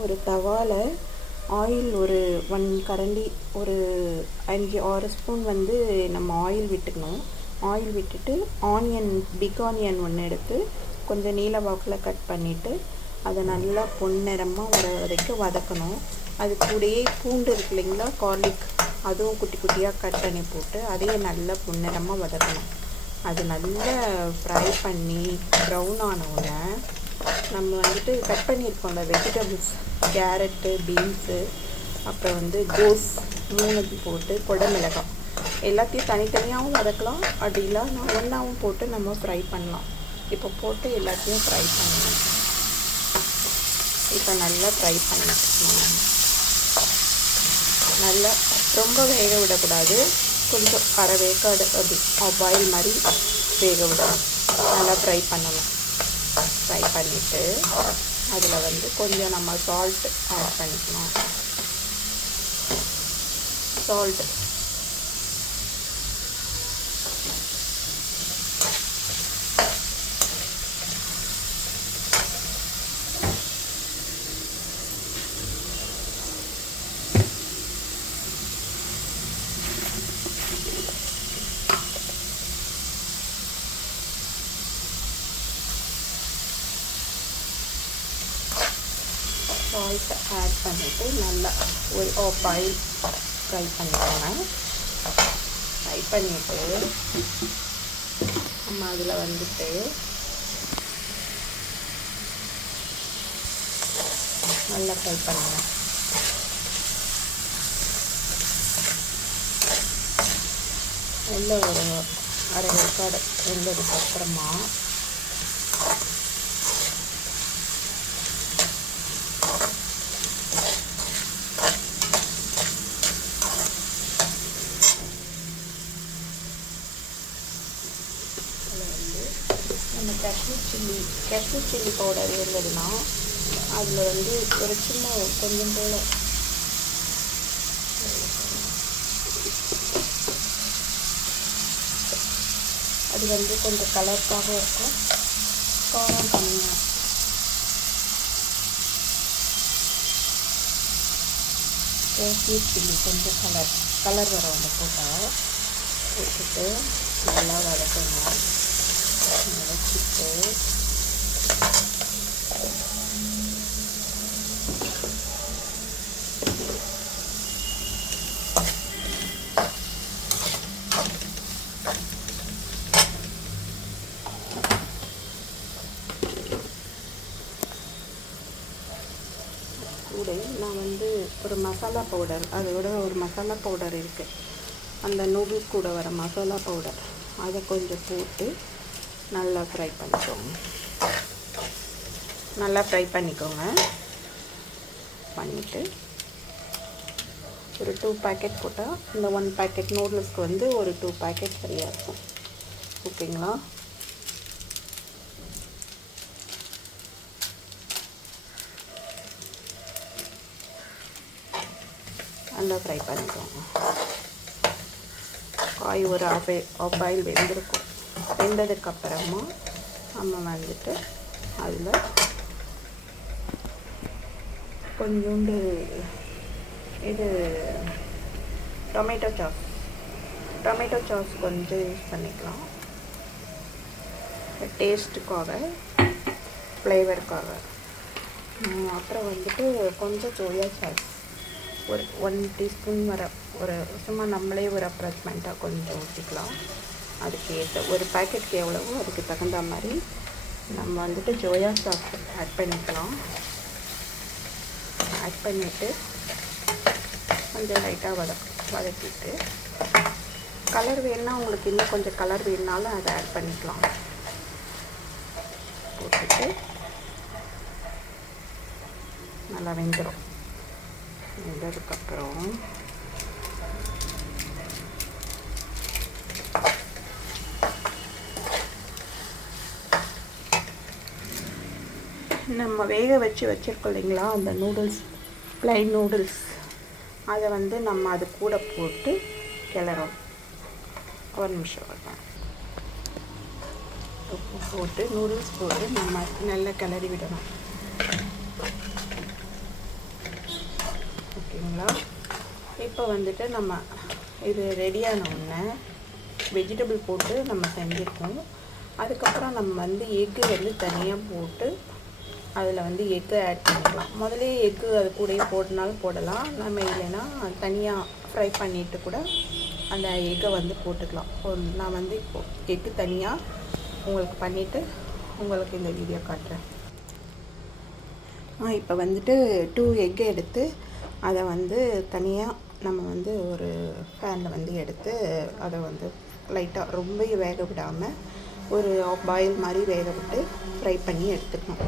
ஒரு தவால ஆயில் ஒரு 1 கரண்டி ஒரு 5-6 ஸ்பூன் வந்து நம்ம ஆயில் விட்டுக்கணும். ஆயில் விட்டுட்டு பிக் ஆனியன் ஒன்று எடுத்து கொஞ்சம் நீல வாக்கில் கட் பண்ணிவிட்டு அதை நல்லா பொன்னிறமாக வர வரைக்கும் வதக்கணும். அது கூடயே பூண்டு இருக்கு இல்லைங்களா, கார்லிக், அதுவும் குட்டி குட்டியாக கட் பண்ணி போட்டு அதையும் நல்லா பொன்னிறமாக வதக்கணும். அது நல்லா ஃப்ரை பண்ணி ப்ரௌன் ஆனவுடனே நம்ம வந்துட்டு கட் பண்ணியிருக்கோம்ல வெஜிடபிள்ஸ், கேரட்டு, பீன்ஸு, அப்புறம் வந்து கோஸ் 3 போட்டு குடமிளகாய் எல்லாத்தையும் தனித்தனியாகவும் வதக்கலாம். அப்படி இல்லைன்னா ஒன்றாவும் போட்டு நம்ம ஃப்ரை பண்ணலாம். இப்போ போட்டு எல்லாத்தையும் ஃப்ரை பண்ணணும். இப்போ நல்லா ஃப்ரை பண்ணிக்கணும். நல்லா ரொம்ப வேக விடக்கூடாது, கொஞ்சம் அரை வேக்காடு அப்படி பாயில் மாதிரி வேக விடணும். நல்லா ஃப்ரை பண்ணணும். ஃப்ரை பண்ணிவிட்டு அதில் வந்து கொஞ்சம் நம்ம சால்ட் ஆட் பண்ணிக்கணும். சால்ட் ஆட் பண்ணிவிட்டு நல்லா ஒரு ஆயில் ஃப்ரை பண்ணிக்கோங்க. ஃப்ரை பண்ணிவிட்டு நம்ம அதில் வந்துட்டு நல்லா ஃப்ரை பண்ணுங்க. நல்லா ஒரு அரை வேக்காடு வெந்ததுக்கு அப்புறமா நம்ம காஷ்மீர் சில்லி பவுடர் இருந்ததுன்னா அதில் வந்து ஒரு சின்ன கொஞ்சம் போல் அது வந்து கொஞ்சம் கலர்க்காக இருக்கும், காரம் கம்மியாக. காஷ்மீர் சில்லி கொஞ்சம் கலர் வர வந்து போட்டுட்டு நல்லா வதக்கணும். வச்சுட்டு கூட நான் வந்து ஒரு மசாலா பவுடர், அதோட ஒரு மசாலா பவுடர் இருக்குது, அந்த நூடுல்ஸ் கூட வர மசாலா பவுடர், அதை கொஞ்சம் போட்டு நல்லா ஃப்ரை பண்ணிக்கோங்க. பண்ணிவிட்டு ஒரு 2 பேக்கெட் போட்டால் இந்த 1 பேக்கெட் நூடுல்ஸ்க்கு வந்து ஒரு 2 பேக்கெட் சரியாக இருக்கும். ஓகேங்களா? நல்லா ஃப்ரை பண்ணிக்கோங்க. காய் ஒரு ஆஃப் பாயில் வெந்திருக்கும். வெந்ததுக்கப்புறமா நம்ம வந்துட்டு அதில் கொஞ்சோண்டு இது டொமேட்டோ சாஸ் கொஞ்சம் யூஸ் பண்ணிக்கலாம், டேஸ்ட்டுக்காக, ஃப்ளேவருக்காக. அப்புறம் வந்துட்டு கொஞ்சம் சோயா சாஸ் ஒரு 1 டீஸ்பூன் வர ஒரு சும்மா நம்மளே ஒரு அப்ராக்சிமேட்டாக கொஞ்சம் ஊற்றிக்கலாம். அதுக்கு ஏற்ற ஒரு பேக்கெட்டுக்கு எவ்வளவோ அதுக்கு தகுந்த மாதிரி நம்ம வந்துட்டு சோயா சாஸ் ஆட் பண்ணிக்கலாம். ஆட் பண்ணிவிட்டு கொஞ்சம் லைட்டாக வதக்கிட்டு கலர் வேணுன்னா உங்களுக்கு இன்னும் கொஞ்சம் கலர் வேணுனாலும் அதை ஆட் பண்ணிக்கலாம். போட்டுட்டு நல்லா வெந்ததுக்கப்புறம் நம்ம வேக வச்சுருக்கோம் இல்லைங்களா அந்த நூடுல்ஸ், ப்ளைன் நூடுல்ஸ், அதை வந்து நம்ம அது கூட போட்டு கிளறோம். ஒரு நிமிஷம் வரலாம். உப்பு போட்டு நூடுல்ஸ் போட்டு நம்ம நல்லா கிளறி விடணும். ஓகேங்களா. இப்போ வந்துட்டு நம்ம இது ரெடியான உடனே வெஜிடபிள் போட்டு நம்ம செஞ்சுருக்கோம். அதுக்கப்புறம் நம்ம வந்து எக்கு வந்து தனியாக போட்டு அதில் வந்து எக்கு ஆட் பண்ணிக்கலாம். முதலே எக்கு அது கூடயே போட்டனாலும் போடலாம், நம்ம இல்லைன்னா தனியாக ஃப்ரை பண்ணிவிட்டு கூட அந்த எக்கை வந்து போட்டுக்கலாம். நான் வந்து இப்போது எக்கு தனியாக உங்களுக்கு பண்ணிவிட்டு உங்களுக்கு இந்த வீடியோ காட்டுறேன். இப்போ வந்துட்டு 2 எக்கு எடுத்து அதை வந்து தனியாக நம்ம வந்து ஒரு ஃபேனில் வந்து எடுத்து அதை வந்து லைட்டாக ரொம்ப வேக விடாமல் ஒரு பாயில் மாதிரி வேக விட்டு ஃப்ரை பண்ணி எடுத்துக்கணும்.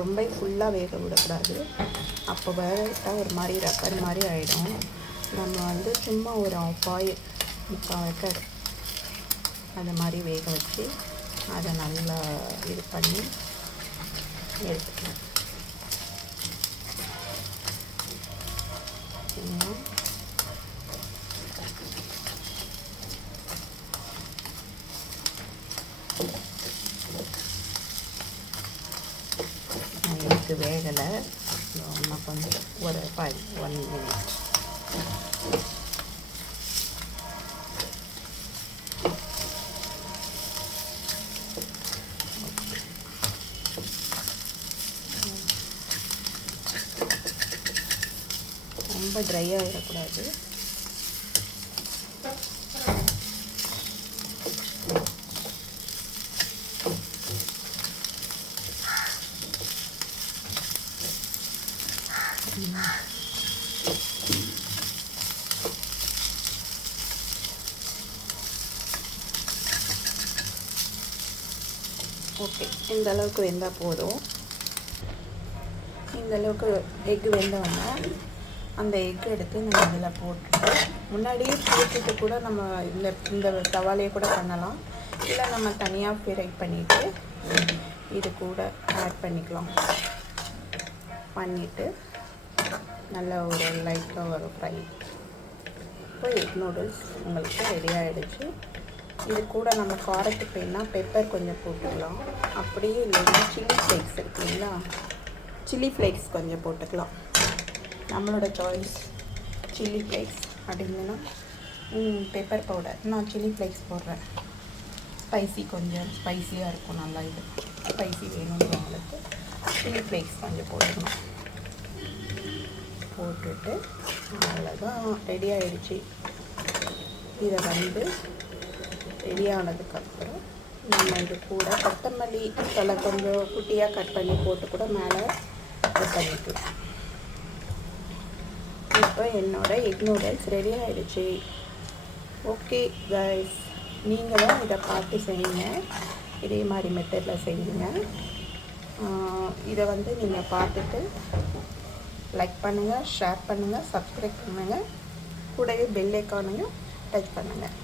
ரொம்ப ஃபுல்லாக வேக விடக்கூடாது. அப்போ வேக விட்டால் ஒரு மாதிரி ரப்பர் மாதிரி ஆகிடும். நம்ம வந்து சும்மா ஒரு பாயில் 3/4 ஏக்கர் அது மாதிரி வேக வச்சு அதை நல்லா இது பண்ணி எடுத்துக்கலாம். எனக்கு வேகலை, நம்ம கொஞ்சம் ஒரு 1 minute. ரொம்ப ட்ரை ஆகிடக்கூடாது. ஓகே, இந்த அளவுக்கு வெந்தால் போதும். இந்த அளவுக்கு எக்கு வெந்தோன்னா அந்த எக்கு எடுத்து நம்ம இதில் போட்டுட்டு முன்னாடியே போட்டுட்டு கூட நம்ம இந்த தவாலையை கூட பண்ணலாம், இல்லை நம்ம தனியாக ஃப்ரை பண்ணிவிட்டு இது கூட ஆட் பண்ணிக்கலாம். பண்ணிவிட்டு நல்லா ஒரு லைட்டாக ஒரு ஃப்ரை. இப்போ எக் நூடுல்ஸ் உங்களுக்கு ரெடி ஆகிடுச்சு. இது கூட நம்ம காரத்துக்கு வேணால் பெப்பர் கொஞ்சம் போட்டுக்கலாம், அப்படியே இல்லைன்னா சில்லி ஃப்ளேக்ஸ் இருக்குங்களா, சில்லி ஃப்ளேக்ஸ் கொஞ்சம் போட்டுக்கலாம். நம்மளோட சாய்ஸ். சில்லி ஃப்ளேக்ஸ் அப்படின்னா பெப்பர் பவுடர், நான் சில்லி ஃப்ளேக்ஸ் போடுறேன். ஸ்பைசி கொஞ்சம் ஸ்பைஸியாக இருக்கும், நல்லா இது ஸ்பைசி வேணுன்றவங்களுக்கு சில்லி ஃப்ளேக்ஸ் கொஞ்சம் போட்டுக்கணும். போட்டுட்டு அவ்வளோதான், ரெடி ஆகிடுச்சு. இதை வந்து ரெடி ஆனதுக்கப்புறம் நம்ம இது கூட கொத்தமல்லி தலை கொஞ்சம் குட்டியாக கட் பண்ணி போட்டு கூட மேலே இது பண்ணிக்கலாம். இப்போ என்னோடய எக் நூடுல்ஸ் ரெடி ஆகிடுச்சு. ஓகே கைஸ், நீங்களும் இதை பார்த்து செய்யுங்க, இதே மாதிரி மெத்தடில் செய்யுங்க. இதை வந்து நீங்கள் பார்த்துட்டு லைக் பண்ணுங்கள், ஷேர் பண்ணுங்கள், சப்ஸ்கிரைப் பண்ணுங்கள், கூடவே பெல் ஐகானையும் டச் பண்ணுங்கள்.